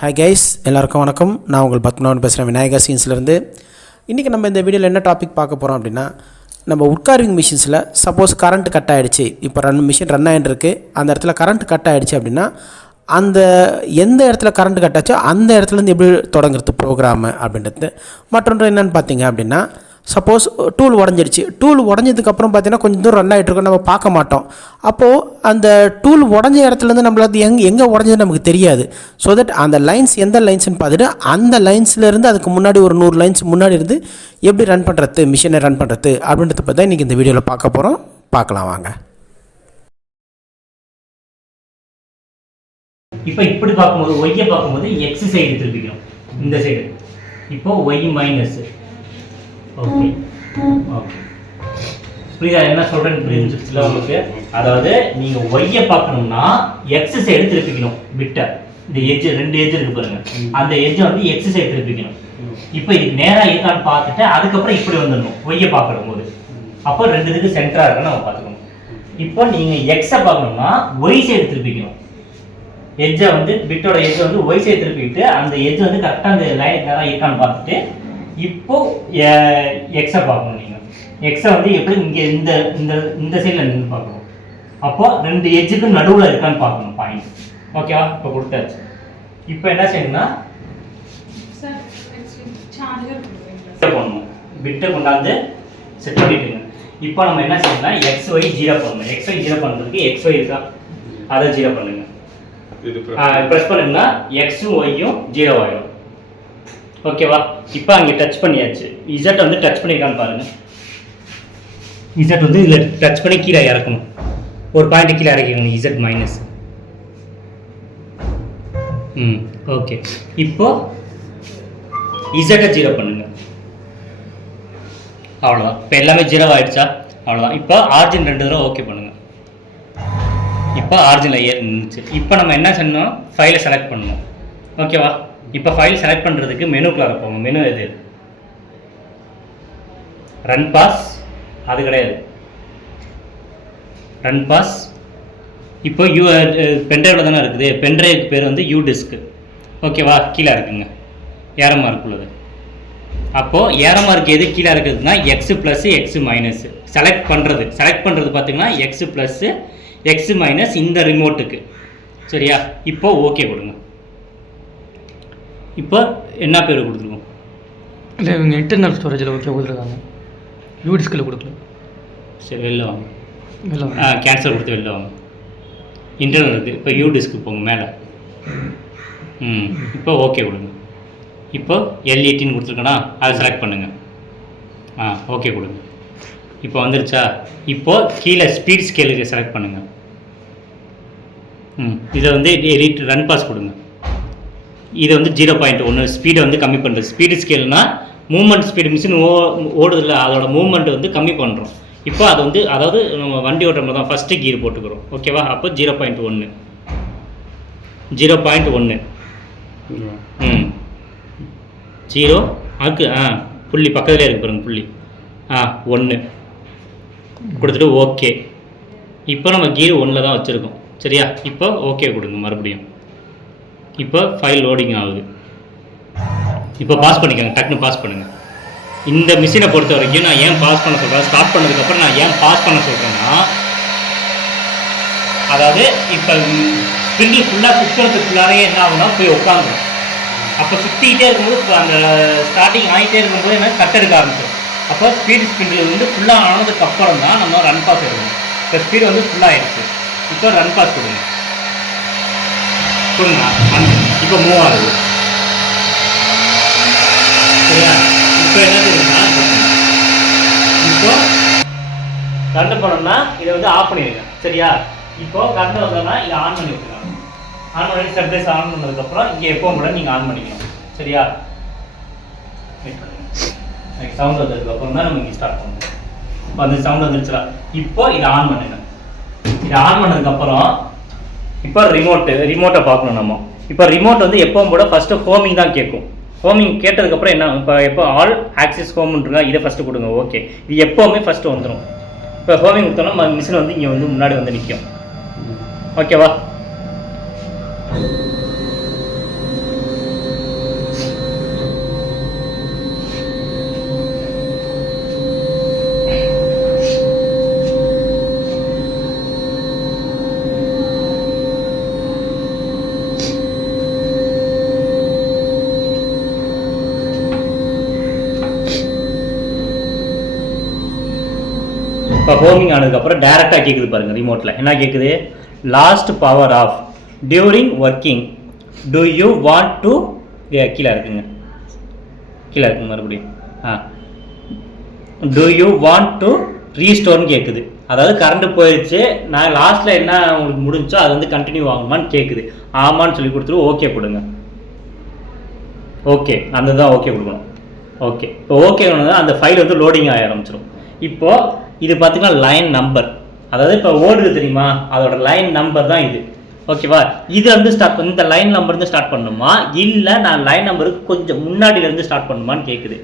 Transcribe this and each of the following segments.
Hi guys எல்லாருக்கும் வணக்கம். நான் உங்கள் பத்மநாபன் பேசுகிறேன் விநாயகா சீன்ஸ்லேருந்து இன்றைக்கி நம்ம இந்த வீடியோவில் என்ன டாபிக் பார்க்க போகிறோம் அப்படின்னா நம்ம உட்கார்விங் மிஷின்ஸில் சப்போஸ் கரண்ட் கட் ஆகிடுச்சு இப்போ ரன் மிஷின் ரன் ஆகிட்டுருக்கு அந்த இடத்துல கரண்ட் கட் ஆகிடுச்சு அப்படின்னா அந்த எந்த இடத்துல கரண்ட் கட் ஆச்சோ அந்த இடத்துலேருந்து எப்படி தொடங்குறது ப்ரோக்ராமு அப்படின்றது. மற்றொன்று என்னென்னு பார்த்தீங்க அப்படின்னா சப்போஸ் டூல் uh, உடஞ்சிடுச்சு டூல் உடஞ்சதுக்கப்புறம் பார்த்தீங்கன்னா கொஞ்சம் தூரம் ரன் ஆகிட்டு நம்ம பார்க்க மாட்டோம். அப்போது அந்த டூல் உடஞ்ச இடத்துலேருந்து நம்மளுக்கு எங் எங்கே உடஞ்சது நமக்கு தெரியாது. ஸோ தட் அந்த லைன்ஸ் எந்த லைன்ஸ்னு பார்த்துட்டு அந்த லைன்ஸ்லேருந்து அதுக்கு முன்னாடி ஒரு நூறு லைன்ஸ் முன்னாடி இருந்து எப்படி ரன் பண்ணுறது மிஷினை ரன் பண்ணுறது அப்படின்றத பற்றி தான் இன்றைக்கி இந்த வீடியோவில் பார்க்க போகிறோம் பார்க்கலாம் வாங்க. இப்போ இப்படி பார்க்கும்போது ஒய்யை பார்க்கும்போது எக்ஸ் சைடு திருப்பிக்கிறோம். இந்த சைடு இப்போ ஒய் மைனஸ் ஓகே ஓகே புரியுதா? என்ன சொல்றேன்னு புரிஞ்சிருச்சுல உங்களுக்கு? அதாவது நீங்க ஒய்யை பார்க்கணும்னா எக்ஸ் சைடு திருப்பிக்கணும் பிட்ட இந்த எட்ஜ் ரெண்டு எட்ஜ் இருக்கு பாருங்க. அந்த எட்ஜ் வந்து எக்ஸ் சைடு திருப்பிக்கணும். இப்போ இது நேரா இருக்கான்னு பார்த்துட்டு அதுக்கப்புறம் இப்படி வந்துடணும் ஒய்யை பார்க்கணும் போது அப்போ ரெண்டு இதுக்கு சென்டரா இருக்குன்னு நம்ம பார்த்துக்கணும். இப்போ நீங்க எக்ஸை பார்க்கணும்னா ஒய் சைடு திருப்பிக்கணும். எட்ஜை வந்து பிட்டோட எட்ஜை வந்து ஒய் சைடு திருப்பிக்கிட்டு அந்த எட்ஜ் வந்து கரெக்டாக அந்த லைன் நேரம் இருக்கான்னு பார்த்துட்டு இப்போ எக்ஸை பார்க்கணும் நீங்கள் எக்ஸை வந்து எப்படி இங்கே இந்த இந்த இந்த சைடில் நின்று பார்க்கணும். அப்போ ரெண்டு எட்ஜுக்கு நடுவில் இருக்கான்னு பார்க்கணும் பாயிண்ட் ஓகேவா இப்போ கொடுத்தாச்சு. இப்போ என்ன செய்யணும்னா கொடுக்குறீங்களா? பிட்டை போடணும் பிட்டை கொண்டாந்து செட் பண்ணிட்டுங்க இப்போ நம்ம என்ன செய்யணும்னா எக்ஸ் ஒய் ஜீரோ பண்ணணும். எக்ஸ் ஒய் ஜீரோ பண்ணுறதுக்கு எக்ஸ் ஒய் இருக்கா? அதை ஜீரோ பண்ணுங்க. ப்ரெஸ் பண்ணுங்கன்னா எக்ஸும் ஒய்யும் ஜீரோ ஆயிடும் ஓகேவா? இப்போ அங்கே டச் பண்ணியாச்சு. இசட் வந்து டச் பண்ணியிருக்கான்னு பாருங்க. இசட் வந்து இதில் டச் பண்ணி கீழே இறக்கணும். ஒரு பாயிண்ட் கீழே இறக்கிக்கணும் இசட் மைனஸ் ம் ஓகே இப்போ இசட்டை ஜீரோ பண்ணுங்க. அவ்வளோதான் இப்போ எல்லாமே ஜீரோ ஆயிடுச்சா? அவ்வளோதான் இப்போ ஆர்ஜின் ரெண்டு தடவை ஓகே பண்ணுங்க. இப்போ ஆர்ஜின் ஏறி நின்றுச்சு இப்போ நம்ம என்ன செய்யணும் ஃபைலை செலக்ட் பண்ணணும். ஓகேவா இப்போ ஃபைல் செலக்ட் பண்ணுறதுக்கு மெனுக்குள்ளார போங்க. மெனு எது? ரன் பாஸ் அது கிடையாது. ரன் பாஸ் இப்போ யூ பென்ட்ரைவில் தானே இருக்குது. பென்ட்ரைவுக்கு பேர் வந்து யூ டிஸ்க்கு ஓகேவா கீழே இருக்குங்க. ஏற மார்க் உள்ளது. அப்போது ஏற மார்க் எது கீழே இருக்குதுன்னா X plus X minus select பண்ணுறது செலக்ட் பண்ணுறது பார்த்தீங்கன்னா எக்ஸு ப்ளஸ்ஸு எக்ஸ் மைனஸ் இந்த ரிமோட்டுக்கு சரியா? இப்போ ஓகே கொடுங்க. இப்போ என்ன பேர் கொடுத்துருக்கோம்? இல்லை இவங்க இன்டர்னல் ஸ்டோரேஜில் ஓகே கொடுத்துருக்காங்க. யூ டிஸ்கில் கொடுக்கல. சரி வெளில வாங்க. இல்லை ஆ கேன்சல் கொடுத்து வெளில வாங்க. இன்டர்னல் இருக்குது இப்போ யூ டிஸ்க்கு போங்க மேலே. ம் இப்போ ஓகே கொடுங்க. இப்போ எல் எயிட்டின்னு கொடுத்துருக்கேனா அதை செலக்ட் பண்ணுங்கள் ஆ ஓகே கொடுங்க. இப்போ வந்துருச்சா? இப்போ கீழே ஸ்பீட் ஸ்கேலுக்கு செலக்ட் பண்ணுங்கள் ம் இதை வந்து ரன் பாஸ் கொடுங்க. இதை வந்து ஜீரோ பாயிண்ட் ஒன்று ஸ்பீடை வந்து கம்மி பண்ணுறது ஸ்பீடு ஸ்கேல்னா மூவ்மெண்ட் ஸ்பீடு மிஷின் ஓ ஓடுதில்ல அதோட மூவ்மெண்ட் வந்து கம்மி பண்ணுறோம் இப்போ அது வந்து அதாவது நம்ம வண்டி ஓட்டுற மாதிரி தான் ஃபஸ்ட்டு கீர் போட்டுக்கிறோம். ஓகேவா அப்போ ஜீரோ பாயிண்ட் ஒன்று ஜீரோ பாயிண்ட் ஒன்று ம். ஜீரோ அதுக்கு ஆ புள்ளி பக்கத்துலேயே இருக்கு பாருங்க புள்ளி. ஆ ஒன்று கொடுத்துட்டு ஓகே இப்போ நம்ம கீர் ஒன்றில் தான் வச்சுருக்கோம். சரியா? இப்போ ஓகே கொடுங்க மறுபடியும். இப்போ ஃபைல் லோடிங் ஆகுது. இப்போ பாஸ் பண்ணிக்கோங்க டக்குன்னு பாஸ் பண்ணுங்கள் இந்த மிஷினை பொறுத்த வரைக்கும் நான் ஏன் பாஸ் பண்ண சொல்கிறேன் ஸ்டார்ட் பண்ணதுக்கப்புறம் நான் ஏன் பாஸ் பண்ண சொல்கிறேன்னா அதாவது இப்போ ஸ்பிண்டில் ஃபுல்லாக சுற்றுறதுக்குள்ளாரே என்ன ஆகுனா போய் உட்காந்துரும். அப்போ சுற்றிக்கிட்டே இருக்கும்போது இப்போ அந்த ஸ்டார்டிங் ஆகிட்டே இருக்கும்போது என்ன? கட் எடுக்க ஆரம்பிச்சிடும் அப்போ ஸ்பீடு ஸ்பிண்டில் வந்து ஃபுல்லாக ஆனதுக்கப்புறம் தான் நம்ம ரன் பாஸ் எடுக்கணும். இப்போ ஸ்பீடு வந்து ஃபுல்லாக ஆகிடுச்சு இப்போ ரன் பாஸ் கொடுங்க. கொடுங்க இப்போ மூவ் ஆகுது சரியா இப்போ என்ன தெரியுமா இப்போ கரண்ட் போனோம்னா இதை வந்து ஆஃப் பண்ணிடுங்க. சரியா? இப்போ கரண்ட் வந்தோம்னா இதை ஆன் பண்ணி விட்டுருங்க ஆன் பண்ணி ஸ்டெப் ஆன் பண்ணதுக்கப்புறம் இங்கே எப்போ கூட நீங்கள் ஆன் பண்ணிக்கணும். சரியா? வெயிட் சவுண்ட் வந்ததுக்கப்புறம் தான் நம்ம இங்கே ஸ்டார்ட் பண்ணணும். இப்போ அந்த சவுண்ட் வந்துருச்சுடா. இப்போ இதை ஆன் பண்ணுங்க. இதை ஆன் பண்ணதுக்கப்புறம் இப்போ ரிமோட்டு ரிமோட்டை பார்க்கணும் நம்ம. இப்போ ரிமோட் வந்து எப்பவும் கூட ஃபஸ்ட்டு ஹோமிங் தான் கேட்கும். ஹோமிங் கேட்டதுக்கப்புறம் என்ன இப்போ எப்போ ஆல் ஆக்சிஸ் ஹோம்ன்றா இதை ஃபஸ்ட்டு கொடுங்க ஓகே இது எப்போவுமே ஃபஸ்ட்டு வந்துடும் இப்போ ஹோமிங் கொடுத்தோம்னா மிஷின் வந்து இங்கே வந்து முன்னாடி வந்து நிற்கும் ஓகேவா ஹோமிங் ஆனதுக்கப்புறம் டேரெக்டாக கேட்குது பாருங்கள் ரிமோட்டில் என்ன கேட்குது last power off during working do you want to கீழே இருக்குங்க. கீழே இருக்குங்க மறுபடியும். ஆ. டு யூ வாண்ட் டு ரீஸ்டோர்னு கேட்குது அதாவது கரண்ட் போயிடுச்சு நான் லாஸ்ட்டில் என்ன உங்களுக்கு முடிஞ்சோ அது வந்து கண்டினியூ ஆகுமான்னு கேட்குது ஆமான்னு சொல்லி கொடுத்துட்டு ஓகே கொடுங்க ஓகே அந்த தான் ஓகே கொடுக்கணும். ஓகே இப்போ ஓகே அந்த ஃபைல் வந்து லோடிங் ஆக ஆரம்பிச்சிடும் இப்போது இது பார்த்தீங்கன்னா லைன் நம்பர் அதாவது இப்போ ஓடுது தெரியுமா? அதோட லைன் நம்பர் தான் இது. ஓகேவா இது வந்து ஸ்டார்ட் இந்த லைன் நம்பர் இருந்து ஸ்டார்ட் பண்ணணுமா இல்லை நான் லைன் நம்பருக்கு கொஞ்சம் முன்னாடியிலேருந்து ஸ்டார்ட் பண்ணணுமான்னு கேட்குது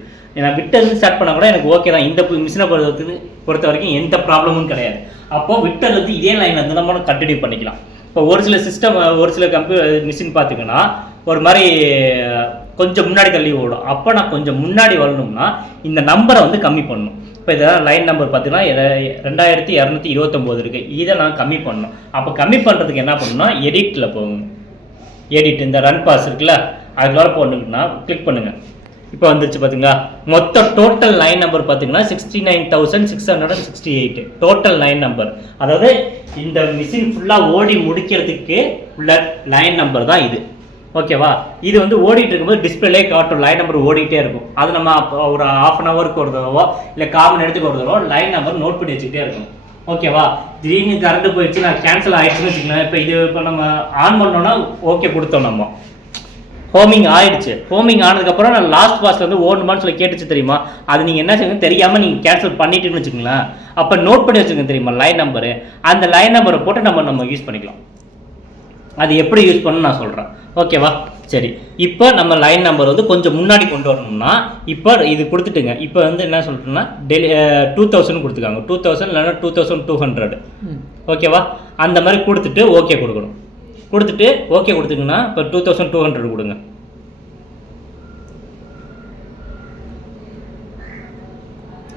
நான் விட்டதுலேருந்து ஸ்டார்ட் பண்ணால் கூட எனக்கு ஓகே தான். இந்த மிஷினை பொறுத்த பொறுத்த வரைக்கும் எந்த ப்ராப்ளமும் கிடையாது. அப்போது விட்டதுலேருந்து இதே லைன் வந்து நம்ம கண்டினியூ பண்ணிக்கலாம். இப்போ ஒரு சில சிஸ்டம் ஒரு சில கம்ப்யூட்டர் மிஷின் பார்த்துக்கோன்னா ஒரு மாதிரி கொஞ்சம் முன்னாடி தள்ளி ஓடும். அப்போ நான் கொஞ்சம் முன்னாடி வரணும்னா இந்த நம்பரை வந்து கம்மி பண்ணணும். இப்போ இதெல்லாம் லைன் நம்பர் பார்த்தீங்கன்னா ரெண்டாயிரத்தி இரநூத்தி இருபத்தொம்போது இருக்குது இதை நான் கம்மி பண்ணணும். அப்போ கம்மி பண்ணுறதுக்கு என்ன பண்ணணும்னா எடிட்டில் போகணும். எடிட் இந்த ரன் பாஸ் இருக்குல்ல அதுக்குள்ளார போட்டுக்கிட்டா கிளிக் பண்ணுங்கள் இப்போ வந்துருச்சு பார்த்தீங்களா மொத்த டோட்டல் லைன் நம்பர் பார்த்தீங்கன்னா sixty nine thousand six hundred and sixty eight total line number அதாவது இந்த மிஷின் ஃபுல்லாக ஓடி முடிக்கிறதுக்கு உள்ள லைன் நம்பர் தான் இது. ஓகேவா? இது வந்து ஓடிட்டு இருக்கும்போது டிஸ்பிளே காட்டும். லைன் நம்பர் ஓடிட்டே இருக்கும். அது நம்ம ஒரு ஆஃப் அன் ஹவருக்கு ஒரு தடவோ இல்லை காமன் நேரத்துக்கு ஒரு தடவோ லைன் நம்பர் நோட் பண்ணி வச்சுக்கிட்டே இருக்கும். ஓகேவா? திடீர்னு கரண்ட் போயிடுச்சு நான் கேன்சல் ஆயிடுச்சுன்னு வச்சுக்கோங்களேன். இப்போ இது இப்போ நம்ம ஆன் பண்ணோம்னா ஓகே கொடுத்தோம் நம்ம. ஹோமிங் ஆயிடுச்சு. ஹோமிங் ஆனதுக்கப்புறம் நான் லாஸ்ட் பாஸ்ல வந்து ஓடணுமான்னு சொல்லி கேட்டுச்சு தெரியுமா? அது நீங்கள் என்ன செய்யுங்க தெரியாமல் நீங்கள் கேன்சல் பண்ணிட்டுன்னு வச்சுக்கோங்களேன். அப்போ நோட் பண்ணி வச்சுக்கோங்க தெரியுமா? லைன் நம்பரு அந்த லைன் நம்பரை போட்டு நம்ம நம்ம யூஸ் பண்ணிக்கலாம். அது எப்படி யூஸ் பண்ணணும் நான் சொல்கிறேன் ஓகேவா சரி. இப்போ நம்ம லைன் நம்பர் வந்து கொஞ்சம் முன்னாடி கொண்டு வரணும்னா இப்போ இது கொடுத்துட்டுங்க. இப்போ வந்து என்ன சொல்லிட்டோம்னா டெலி டூ தௌசண்ட் கொடுத்துருக்காங்க டூ தௌசண்ட் இல்லைன்னா டூ தௌசண்ட் டூ ஹண்ட்ரட் ஓகேவா அந்த மாதிரி கொடுத்துட்டு ஓகே கொடுக்கணும். கொடுத்துட்டு ஓகே கொடுத்தீங்கன்னா இப்போ டூ தௌசண்ட் டூ ஹண்ட்ரட் கொடுங்க.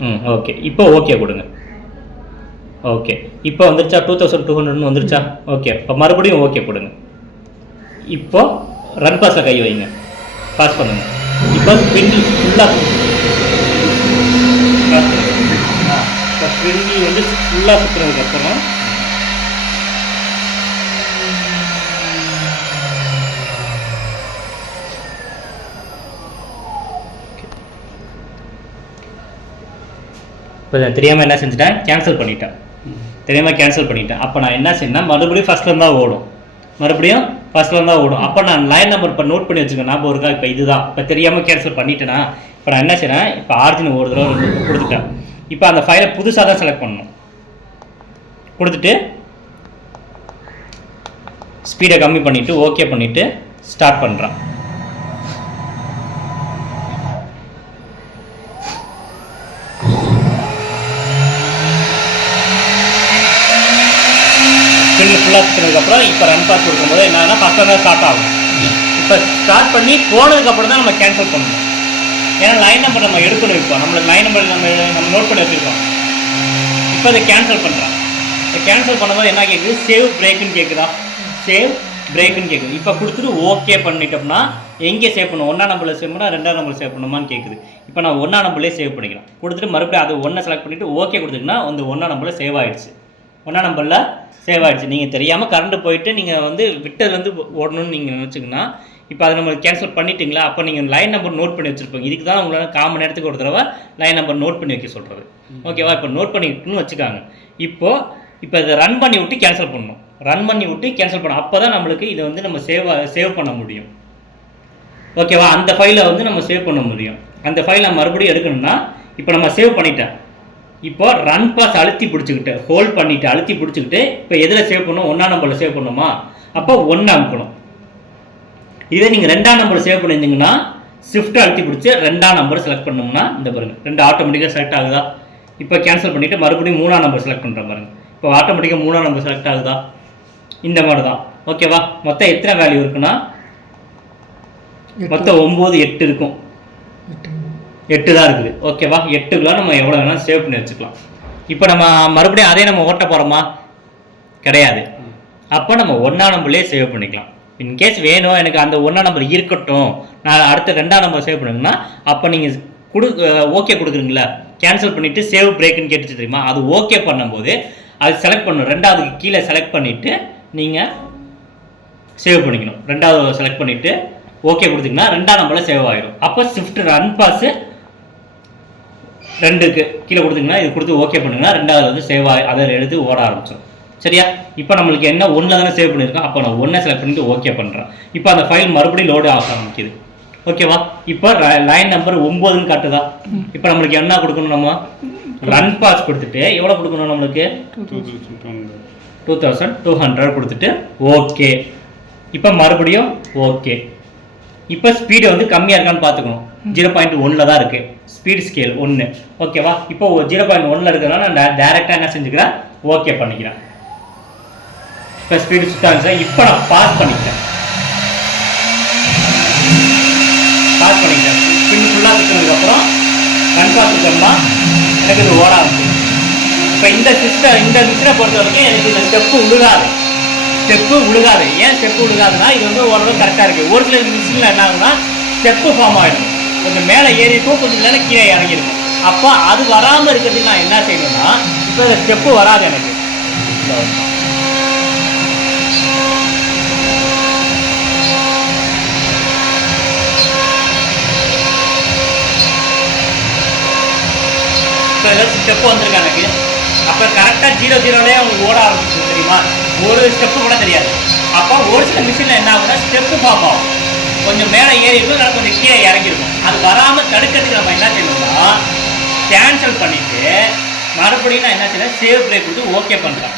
ம் ஓகே இப்போ ஓகே கொடுங்க. ஓகே இப்போ வந்துருச்சா? டூ தௌசண்ட் டூ ஹண்ட்ரட்னு வந்துருச்சா? ஓகே இப்போ மறுபடியும் ஓகே கொடுங்க இப்போ ரன் பாஸில் கை வைங்க. பாஸ் பண்ணுங்க. இப்போ ஸ்பிண்டில் ஃபுல்லாக இப்போ வந்து ஃபுல்லாக சுற்றுனதுக்கப்புறம் இப்போ தெரியாமல் என்ன செஞ்சுட்டேன்? கேன்சல் பண்ணிட்டேன். தெரியாமல் கேன்சல் பண்ணிட்டேன். அப்போ நான் என்ன செய்யணும் மறுபடியும் ஃபஸ்ட்ல தான் ஓடும். மறுபடியும் ஃபஸ்ட்ல தான் ஓடும். அப்போ நான் லைன் நம்பர் இப்போ நோட் பண்ணி வச்சுக்கேன் ஞாபகம் இருக்கா? இப்போ இதுதான். இப்போ தெரியாமல் கேன்சல் பண்ணிட்டேனா இப்போ நான் என்ன செய்கிறேன் இப்போ ஆர்ஜின் ஒரு தடவை கொடுத்துட்டேன். இப்போ அந்த ஃபைலை புதுசாக தான் செலக்ட் பண்ணணும். கொடுத்துட்டு ஸ்பீடை கம்மி பண்ணிவிட்டு ஓகே பண்ணிவிட்டு ஸ்டார்ட் பண்ணுறேன் ஸ்பின் ஃபுல்லாக சுற்றினதுக்கப்புறம் இப்போ ரன் பாஸ் கொடுக்கும்போது என்னன்னா ஃபஸ்ட்டாக தான் ஸ்டார்ட் ஆகும். இப்போ ஸ்டார்ட் பண்ணி போனதுக்கப்புறம் தான் நம்ம கேன்சல் பண்ணணும். ஏன்னா லைன் நம்பர் நம்ம எடுக்கணும் இப்போ. நம்மளுக்கு லைன் நம்பர் நம்ம நம்ம நோட் பண்ணி வச்சுருக்கோம். இப்போ அதை கேன்சல் பண்ணுறோம் இப்போ கேன்சல் பண்ணும்போது என்ன கேட்குது சேவ் பிரேக்குன்னு கேட்குதா சேவ் பிரேக்குன்னு கேட்குது இப்போ கொடுத்துட்டு ஓகே பண்ணிட்டோம்னா எங்கே சேவ் பண்ணணும் ஒன்றா நம்பரில் சேவ் பண்ணால் ரெண்டாம் நம்பர் சேவ் பண்ணுமான்னு கேட்குது இப்போ நான் ஒன்றா நம்பர்லேயே சேவ் பண்ணிக்கிறேன். கொடுத்துட்டு மறுபடியும் அது ஒன்றை செலக்ட் பண்ணிவிட்டு ஓகே கொடுத்துட்டுனா அந்த ஒன்றா நம்பரில் சேவ் ஆகிடுச்சு ஒன்றா நம்பரில் சேவ் ஆயிடுச்சு நீங்கள் தெரியாமல் கரண்ட் போயிட்டு நீங்கள் வந்து விட்டதுலேருந்து ஓடணும்னு நீங்கள் நினச்சிங்கன்னா இப்போ அதை நம்ம கேன்சல் பண்ணிட்டீங்களா? அப்போ நீங்கள் லைன் நம்பர் நோட் பண்ணி வச்சுருப்பீங்க. இதுக்கு தான் உங்களால் காமன் நேரத்துக்கு ஒரு தடவை லைன் நம்பர் நோட் பண்ணி வைக்க சொல்கிறது ஓகேவா இப்போ நோட் பண்ணிட்டுன்னு வச்சுக்காங்க. இப்போ இப்போ இதை ரன் பண்ணி விட்டு கேன்சல் பண்ணணும். ரன் பண்ணி விட்டு கேன்சல் பண்ணணும். அப்போ தான் நம்மளுக்கு இதை வந்து நம்ம சேவ் சேவ் பண்ண முடியும். ஓகேவா அந்த ஃபைலை வந்து நம்ம சேவ் பண்ண முடியும். அந்த ஃபைலை மறுபடியும் எடுக்கணும்னா இப்போ நம்ம சேவ் பண்ணிட்டேன். இப்போ ரன் பாஸ் அழுத்தி பிடிச்சிக்கிட்டு ஹோல்ட் பண்ணிட்டு அழுத்தி பிடிச்சிக்கிட்டு இப்போ எதில் சேவ் பண்ணணும்? ஒன்றா நம்பரில் சேவ் பண்ணணுமா? அப்போ ஒன்று அமுக்கணும் இதே நீங்கள் ரெண்டாம் நம்பர் சேவ் பண்ணியிருந்தீங்கன்னா ஷிஃப்ட் அழுத்தி பிடிச்சி ரெண்டாம் நம்பர் செலக்ட் பண்ணோம்னா இந்த பாருங்க ரெண்டு ஆட்டோமேட்டிக்காக செலக்ட் ஆகுதா? இப்போ கேன்சல் பண்ணிவிட்டு மறுபடியும் மூணாம் நம்பர் செலக்ட் பண்ணுற பாருங்க. இப்போ ஆட்டோமேட்டிக்காக மூணாம் நம்பர் செலக்ட் ஆகுதா? இந்த மாதிரி தான் ஓகேவா மொத்தம் எத்தனை வேல்யூ இருக்குன்னா? மொத்தம் ஒம்பது எட்டு இருக்கும். எட்டு தான் இருக்குது ஓகேவா எட்டுக்குள்ள நம்ம எவ்வளோ வேணாலும் சேவ் பண்ணி வச்சுக்கலாம். இப்போ நம்ம மறுபடியும் அதே நம்ம ஓட்ட போகிறோமா கிடையாது. அப்போ நம்ம ஒன்றா நம்பர்லேயே சேவ் பண்ணிக்கலாம். இன்கேஸ் வேணும் எனக்கு அந்த ஒன்றா நம்பர் இருக்கட்டும். நான் அடுத்த ரெண்டாம் நம்பர் சேவ் பண்ணுங்கன்னா அப்போ நீங்கள் கொடு ஓகே கொடுக்குறீங்களா கேன்சல் பண்ணிவிட்டு சேவ் பிரேக்குன்னு கேட்டுச்சு தெரியுமா? அது ஓகே பண்ணும்போது அது செலக்ட் பண்ணணும் ரெண்டாவது கீழே செலக்ட் பண்ணிவிட்டு நீங்கள் சேவ் பண்ணிக்கணும். ரெண்டாவது செலக்ட் பண்ணிவிட்டு ஓகே கொடுத்தீங்கன்னா ரெண்டாம் நம்பரில் சேவ் ஆகிடும் அப்போ ஷிஃப்ட் ரன் பாஸு ரெண்டுக்கு கீழே கொடுத்தீங்கன்னா இது கொடுத்து ஓகே பண்ணுங்கன்னா ரெண்டாவது வந்து சேவ் ஆகி அதை எடுத்து ஓட ஆரம்பிச்சிடும் சரியா? இப்போ நம்மளுக்கு என்ன ஒன்றில் தானே சேவ் பண்ணியிருக்கோம். அப்போ நான் ஒன்றை செலக்ட் பண்ணிட்டு ஓகே பண்ணுறேன் இப்போ அந்த ஃபைல் மறுபடியும் லோடு ஆக ஆரம்பிக்குது. ஓகேவா இப்போ லைன் நம்பர் ஒம்போதுன்னு காட்டுதா? இப்போ நம்மளுக்கு என்ன கொடுக்கணும் நம்ம? ரன் பாஸ் கொடுத்துட்டு எவ்வளோ கொடுக்கணும் நம்மளுக்கு? டூ தௌசண்ட் டூ ஹண்ட்ரட் கொடுத்துட்டு ஓகே இப்போ மறுபடியும் ஓகே இப்போ ஸ்பீடு வந்து கம்மியாக இருக்கான்னு பார்த்துக்கணும். ஜீரோ பாயிண்ட் ஒன்னில் தான் இருக்குது ஸ்பீட் ஸ்கேல் ஒன்று ஓகேவா இப்போ ஜீரோ பாயிண்ட் ஒன்னில் இருக்கிறதுனால நான் டேரெக்டாக என்ன செஞ்சுக்கிறேன்? ஓகே பண்ணிக்கிறேன். இப்போ ஸ்பீடு சுத்தாங்க இப்போ நான் பாஸ் பண்ணிக்கிறேன். பாஸ் பண்ணிக்கிறேன். ஸ்பின் ஃபுல்லாக சுற்றினதுக்கப்புறம் கண் பார்த்துட்டோம்னா எனக்கு இது ஓட ஆரம்பிச்சு இப்போ இந்த சிஸ்டம் இந்த மிஷினை பொறுத்த வரைக்கும் எனக்கு இந்த ஸ்டெப்பு உழுகாது. ஸ்டெப்பு உழுகாது. ஏன் ஸ்டெப்பு உழுகாதுன்னா இது வந்து ஓரளவு கரெக்டாக இருக்குது ஒரு சில மிஷினில் என்ன ஆகுதுன்னா ஸ்டெப்பு ஃபார்ம் ஆகிடும் கொஞ்சம் மேலே ஏறி இருக்கும் கொஞ்சம் நேரம் கீழே இறங்கிருக்கும் அப்போ அது வராமல் இருக்கிறதுக்கு நான் என்ன செய்யணும்னா இப்போ இந்த ஸ்டெப்பு வராது எனக்கு. இப்போ ஏதாவது ஸ்டெப்பு வந்திருக்கு எனக்கு. அப்போ கரெக்டாக ஜீரோ ஜீரோலேயே அவங்க ஓட ஆரம்பிச்சு தெரியுமா? ஒரு ஸ்டெப்பு கூட தெரியாது. அப்போ ஒரு சில மிஷினில் என்ன ஆகுதுன்னா ஸ்டெப்பு ஃபார்ம் ஆகும் கொஞ்சம் மேலே ஏறி இருக்கும் இல்லைன்னா கொஞ்சம் கீழே இறங்கிருக்கும் அது வராமல் தடுக்கிறதுக்கு நம்ம என்ன செய்யணும்னா கேன்சல் பண்ணிவிட்டு மறுபடியும் நான் என்ன செய்யறேன் சேவ் பிரேக் கொடுத்து ஓகே பண்ணுறேன்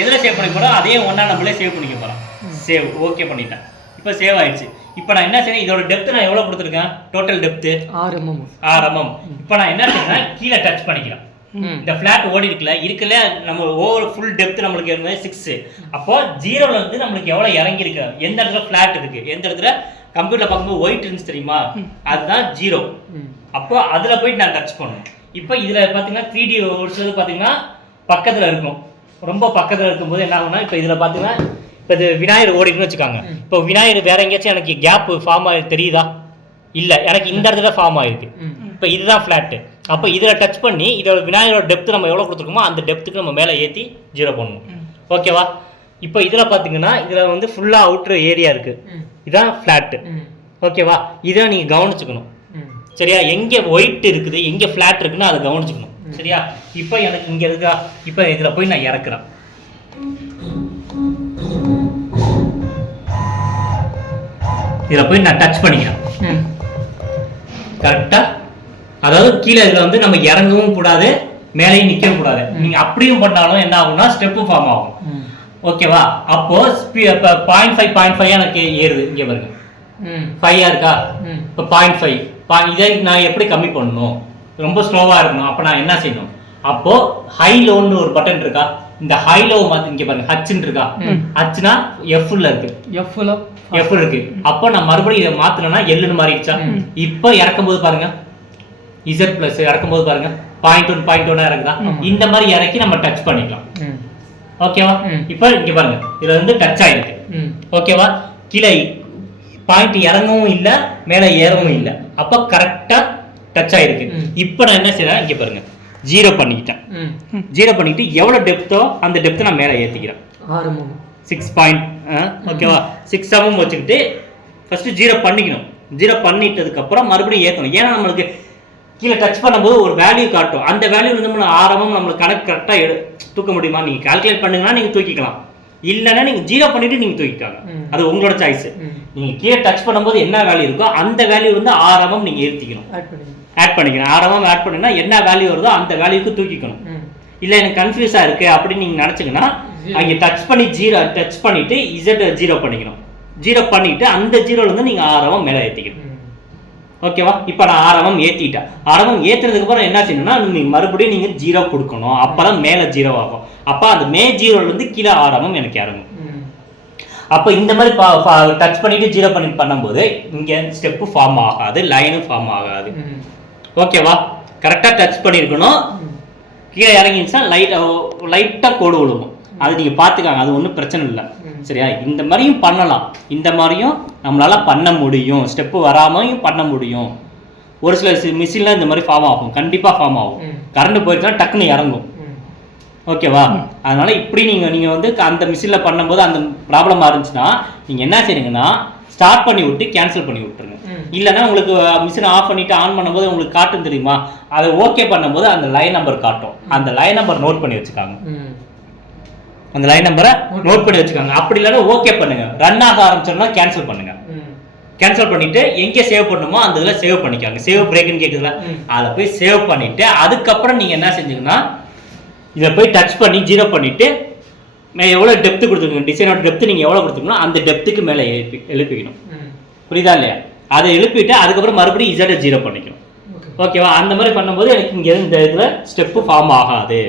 எதில் சேவ் பண்ணி போகிறோம் அதே ஒன்றா நம்மளே சேவ் பண்ணிக்க போகிறோம் சேவ் ஓகே பண்ணிட்டேன். இப்போ சேவ் ஆயிடுச்சு. இப்போ நான் என்ன செய்யணும் இதோட டெப்த் நான் எவ்வளோ கொடுத்துருக்கேன்? டோட்டல் டெப்த்து ஆறு எம்எம் ஆரம்பம் இப்போ நான் என்ன செய்யறேன் கீழே டச் பண்ணிக்கிறேன். இந்த ஃபிளாட் ஓடி இருக்குல்ல இருக்குல்ல நம்ம ஓவர் ஃபுல் டெப்த் நம்மளுக்கு இருந்தது சிக்ஸ் அப்போ ஜீரோல இருந்து நம்மளுக்கு எவ்வளவு இறங்கி இருக்கு எந்த இடத்துல ஃபிளாட் இருக்கு? எந்த இடத்துல கம்ப்யூட்டர்ல பார்க்கும்போது ஒயிட் இருந்துச்சு தெரியுமா? அதுதான் ஜீரோ அப்போ அதுல போயிட்டு நான் டச் பண்ணணும். இப்போ இதுல பாத்தீங்கன்னா த்ரீ டி ஒரு சிலது பாத்தீங்கன்னா பக்கத்துல இருக்கும். ரொம்ப பக்கத்துல இருக்கும்போது என்ன ஆகும்னா இப்போ இதுல பாத்தீங்கன்னா இப்போ இது விநாயகர் ஓடிக்குன்னு வச்சுக்காங்க. இப்போ விநாயகர் வேற எங்கேயாச்சும் எனக்கு கேப் ஃபார்ம் ஆகி தெரியுதா? இல்ல. எனக்கு இந்த இடத்துல ஃபார்ம் ஆயிருக்கு. ம். இப்போ இதுதான் ஃப்ளாட்டு அப்போ இதில் டச் பண்ணி இதோட விநாயகரோட டெப்த் நம்ம எவ்வளோ கொடுத்துருக்கோமோ அந்த டெப்த்துக்கு நம்ம மேலே ஏற்றி ஜீரோ பண்ணணும். ஓகேவா இப்போ இதில் பார்த்தீங்கன்னா இதில் வந்து ஃபுல்லாக அவுட்ரு ஏரியா இருக்குது ம். இதான் ஃப்ளாட்டு ஓகேவா இதை நீங்கள் கவனிச்சுக்கணும். சரியா? எங்கே ஒயிட் இருக்குது எங்கே ஃப்ளாட் இருக்குன்னு அதை கவனிச்சுக்கணும். சரியா? இப்போ எனக்கு இங்கே இருக்கா? இப்போ இதில் போய் நான் இறக்குறேன். இதில் போய் நான் டச் பண்ணிக்கிறேன். ம். கரெக்டா அதாவது கீழே இதுல வந்து நம்ம இறங்கவும் கூடாது மேலேயும் நிற்கவும் கூடாது. நீங்க அப்படியும் பண்ணாலும் என்ன ஆகும்னா ஸ்டெப்பு ஃபார்ம் ஆகும். ஓகேவா? அப்போ இப்போ பாயிண்ட் ஃபைவ் பாயிண்ட் ஃபைவ் எனக்கு ஏறுது. இங்கே பாருங்க. ஃபைவா இருக்கா? இப்போ பாயிண்ட் ஃபைவ் இதை நான் எப்படி கம்மி பண்ணணும்? ரொம்ப ஸ்லோவாக இருக்கணும். அப்போ நான் என்ன செய்யணும்? அப்போ ஹை லோன்னு ஒரு பட்டன் இருக்கா? இந்த ஹை லோ மாற்றி இங்கே பாருங்க. ஹச்ன்னு இருக்கா? ம். ஹச்னா எஃப்ல இருக்கு. எஃப்ல எஃப் இருக்கு. அப்போ நான் மறுபடியும் இதை மாத்தினா எல்லுன்னு மாறிடுச்சா. இப்போ இறக்கும்போது பாருங்க. இசட் பிளஸ் இறக்கும்போது பாருங்க. பாயிண்ட் ஒன் பாயிண்ட் ஒன்னா இறக்குதா. இந்த மாதிரி இறக்கி நம்ம டச் பண்ணிக்கலாம். ஓகேவா. இப்போ இங்க பாருங்க. இதுல வந்து டச் ஆயிருக்கு. ம். ஓகேவா கீழே பாயிண்ட் இறங்கவும் இல்லை மேலே ஏறவும் இல்லை. அப்போ கரெக்டா டச் ஆயிருக்கு. ம். இப்போ நான் என்ன செய்யறேன் இங்க பாருங்க. ஜீரோ பண்ணிக்கிட்டேன். ஜீரோ பண்ணிட்டு எவ்வளவு டெப்த்தோ அந்த டெப்த்தை நான் மேலே ஏற்றிக்கிறேன் ஆறு சிக்ஸ் பாயிண்ட் ஓகேவா சிக்ஸ் செவன் வச்சுக்கிட்டு ஃபஸ்ட்டு ஜீரோ பண்ணிக்கணும். ஜீரோ பண்ணிட்டதுக்கப்புறம் மறுபடியும் ஏற்றணும் ஏன்னா நம்மளுக்கு கீழே டச் பண்ணும்போது ஒரு வேல்யூ காட்டும். அந்த வேல்யூ வந்து நம்ம ஆரம்பம் நம்மளுக்கு கணக்கு கரெக்டாக எடு தூக்க முடியுமா? நீங்கள் கால்குலேட் பண்ணுங்கன்னா நீங்கள் தூக்கிக்கலாம். இல்லைன்னா நீங்கள் ஜீரோ பண்ணிட்டு நீங்கள் தூக்கிக்காங்க ம். அது உங்களோட சாய்ஸ் நீங்கள் கீழே டச் பண்ணும்போது என்ன வேல்யூ இருக்கோ அந்த வேல்யூ வந்து ஆரம்பம் நீங்கள் ஏற்றிக்கணும் ஆட் பண்ணிக்கணும். ஆரம்பம் ஆட் பண்ணினா என்ன வேல்யூ வருதோ அந்த வேல்யூக்கு தூக்கிக்கணும். இல்லை எனக்கு கன்ஃபியூஸாக இருக்குது அப்படின்னு நீங்கள் நினச்சிங்கன்னா. அங்கே டச் பண்ணி ஜீரோ டச் பண்ணிவிட்டு இசட் ஜீரோ பண்ணிக்கணும். ஜீரோ பண்ணிவிட்டு அந்த ஜீரோலேருந்து நீங்கள் ஆரவம் மேலே ஏற்றிக்கணும் ஓகேவா இப்போ நான் ஆரவம் ஏற்றிட்டேன் ஆரவம் ஏற்றுறதுக்கு அப்புறம் என்ன செய்யணும்னா நீங்கள் மறுபடியும் நீங்கள் ஜீரோ கொடுக்கணும். அப்போ தான் மேலே ஜீரோ ஆகும். அப்போ அந்த மே ஜீரோலேருந்து கீழே ஆரவம் எனக்கு இறங்கும். அப்போ இந்த மாதிரி டச் பண்ணிவிட்டு ஜீரோ பண்ணி பண்ணும்போது இங்கே ஸ்டெப்பு ஃபார்ம் ஆகாது லைனும் ஃபார்ம் ஆகாது. ஓகேவா கரெக்டாக டச் பண்ணியிருக்கணும் கீழே இறங்கிடுச்சா லைட் லைட்டாக கோடு விழுகும். அது நீங்கள் பார்த்துக்காங்க அது ஒன்றும் பிரச்சனை இல்லை. சரியா? இந்த மாதிரியும் பண்ணலாம். இந்த மாதிரியும் நம்மளால பண்ண முடியும். ஸ்டெப்பு வராமையும் பண்ண முடியும். ஒரு சில மிஷினில் இந்த மாதிரி ஃபார்ம் ஆகும். கண்டிப்பாக ஃபார்ம் ஆகும். கரண்ட் போயிடுச்சுன்னா டக்குன்னு இறங்கும். ஓகேவா அதனால இப்படி நீங்கள் நீங்கள் வந்து அந்த மிஷினில் பண்ணும்போது அந்த ப்ராப்ளமாக இருந்துச்சுன்னா நீங்கள் என்ன செய்றீங்கன்னா ஸ்டார்ட் பண்ணி விட்டு கேன்சல் பண்ணி விட்டுருங்க. இல்லைன்னா உங்களுக்கு மிஷினை ஆஃப் பண்ணிட்டு ஆன் பண்ணும்போது உங்களுக்கு காட்டும் தெரியுமா? அதை ஓகே பண்ணும்போது அந்த லைன் நம்பர் காட்டும். அந்த லைன் நம்பர் நோட் பண்ணி வச்சுக்காங்க. அந்த லைன் நம்பரை நோட் பண்ணி வச்சுக்காங்க. அப்படி இல்லைன்னா ஓகே பண்ணுங்க. ரன் ஆக ஆரம்பிச்சோம்னா கேன்சல் பண்ணுங்க. கேன்சல் பண்ணிட்டு எங்கே சேவ் பண்ணணுமோ அந்த இதில் சேவ் பண்ணிக்காங்க. சேவ் பிரேக்குன்னு கேட்குதுல ம். அதில் போய் சேவ் பண்ணிட்டு அதுக்கப்புறம் நீங்கள் என்ன செஞ்சீங்கன்னா இதை போய் டச் பண்ணி ஜீரோ பண்ணிட்டு எவ்வளோ டெப்த்து கொடுத்துருக்கீங்க? டிசைனோட டெப்த்து நீங்கள் எவ்வளோ கொடுத்துருக்கீங்களோ அந்த டெப்த்துக்கு மேலே எழுப்பி எழுப்பிக்கணும். புரியுதா இல்லையா? அதை எழுப்பிட்டு அதுக்கப்புறம் மறுபடியும் இசட்டை ஜீரோ பண்ணிக்கணும். ஓகே ஓகேவா அந்த மாதிரி பண்ணும்போது எனக்கு இங்கே இந்த இதில் ஸ்டெப்பு ஃபார்ம் ஆகாது.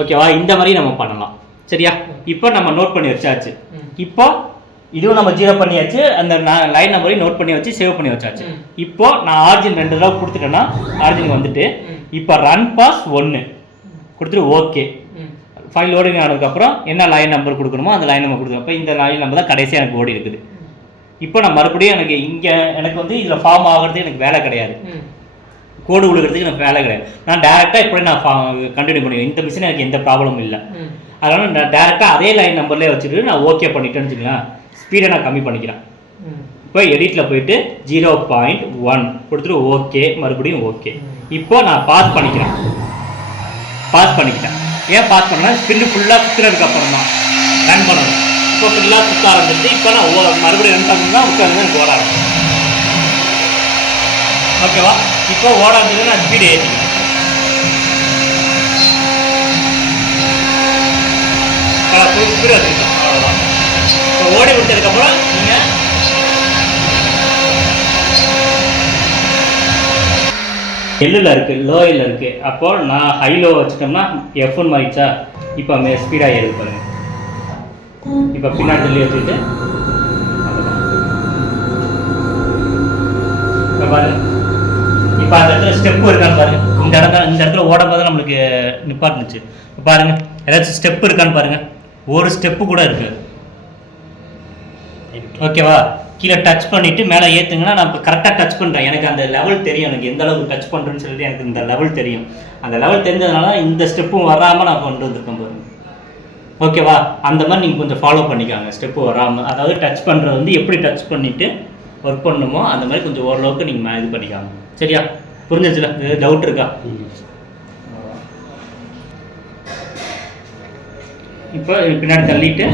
ஓகேவா இந்த மாதிரி நம்ம பண்ணலாம். சரியா? இப்போ நம்ம நோட் பண்ணி வச்சாச்சு. இப்போ இதுவும் நம்ம ஜீரோ பண்ணியாச்சு. அந்த லைன் நம்பரையும் நோட் பண்ணி வச்சு சேவ் பண்ணி வச்சாச்சு. இப்போ நான் ஆர்ஜின் ரெண்டு தடவை கொடுத்துட்டேன்னா ஆர்ஜின் வந்துட்டு. இப்போ ரன் பாஸ் ஒன்று கொடுத்துட்டு ஓகே ஃபைல் லோடிங் ஆனதுக்கப்புறம் என்ன லைன் நம்பர் கொடுக்கணுமோ அந்த லைன் நம்பர் கொடுக்கணும். அப்போ இந்த லைன் நம்பர் தான் கடைசியாக எனக்கு ஓடி இருக்குது. இப்போ நான் மறுபடியும் எனக்கு இங்கே எனக்கு வந்து இதில் ஃபார்ம் ஆகிறது எனக்கு வேலை கிடையாது. கோடு கொடுக்கறதுக்கு எனக்கு வேலை கிடையாது. நான் டேரெக்டாக இப்படி நான் கண்டினியூ பண்ணுவேன் இந்த மிஷின் எனக்கு எந்த ப்ராப்ளமும் இல்லை. அதனால நான் டேரெக்டாக அதே லைன் நம்பர்லேயே வச்சுட்டு நான் ஓகே பண்ணிட்டேன்னு வச்சுக்கலாம் ஸ்பீடை நான் கம்மி பண்ணிக்கிறேன். இப்போ எடிட்டில் போயிட்டு ஜீரோ பாயிண்ட் ஒன் கொடுத்துட்டு ஓகே மறுபடியும் ஓகே இப்போ நான் பாஸ் பண்ணிக்கிறேன். பாஸ் பண்ணிக்கிட்டேன் ஏன் பாஸ் பண்ணேன்னா ஸ்பின்னு ஃபுல்லாக சுற்றுனதுக்கு அப்புறம் தான் ரன் பண்ணணும். இப்போ ஃபுல்லாக சுற்ற ஆரம்பிச்சு இப்போ நான் மறுபடியும் ரன் பண்ணணும்னா உட்காந்து எனக்கு ஓட ஆரம்பிச்சு ஓகேவா? இப்போ ஓட நான் ஸ்பீடு ஏற்றிக்கிறேன் ஸ்பீடு வச்சுருக்கேன் அவ்வளோதான் இப்போ ஓடி முடிச்சதுக்கப்புறம் நீங்கள் எல்லில் இருக்குது லோயில் இருக்குது அப்போது நான் ஹை லோ வச்சுட்டோம்னா எஃப்னு மாறிச்சா இப்போ மே ஸ்பீடாக ஏறுது பாருங்க. இப்போ பின்னாடி தள்ளி வச்சுட்டு அவ்வளவுதான். பாருங்க. இப்போ அந்த இடத்துல ஸ்டெப்பு இருக்கான்னு பாருங்க. இந்த இடத்துல இந்த இடத்துல ஓடும் போது நம்மளுக்கு நிப்பாட்டுனுச்சு. இப்போ பாருங்க ஏதாச்சும் ஸ்டெப் இருக்கான்னு பாருங்க. ஒரு ஸ்டெப்பு கூட இருக்கு. ஓகேவா கீழே டச் பண்ணிட்டு மேலே ஏற்றுங்கன்னா நான் இப்போ கரெக்டாக டச் பண்ணுறேன் எனக்கு அந்த லெவல் தெரியும். எனக்கு எந்த அளவுக்கு டச் பண்ணுறேன்னு சொல்லிட்டு எனக்கு இந்த லெவல் தெரியும். அந்த லெவல் தெரிஞ்சதுனால இந்த ஸ்டெப்பும் வராமல் நான் கொண்டு வந்திருக்கேன் பாருங்க. ஓகேவா அந்த மாதிரி நீங்கள் கொஞ்சம் ஃபாலோ பண்ணிக்காங்க. ஸ்டெப்பு வராமல் அதாவது டச் பண்ணுறது வந்து எப்படி டச் பண்ணிவிட்டு ஒர்க் பண்ணணுமோ அந்த மாதிரி கொஞ்சம் ஓரளவுக்கு நீங்கள் இது பண்ணிக்காங்க சரியா? புரிஞ்சிச்சுல டவுட் இருக்கா? இப்போ பின்னாடி தள்ளிட்டு.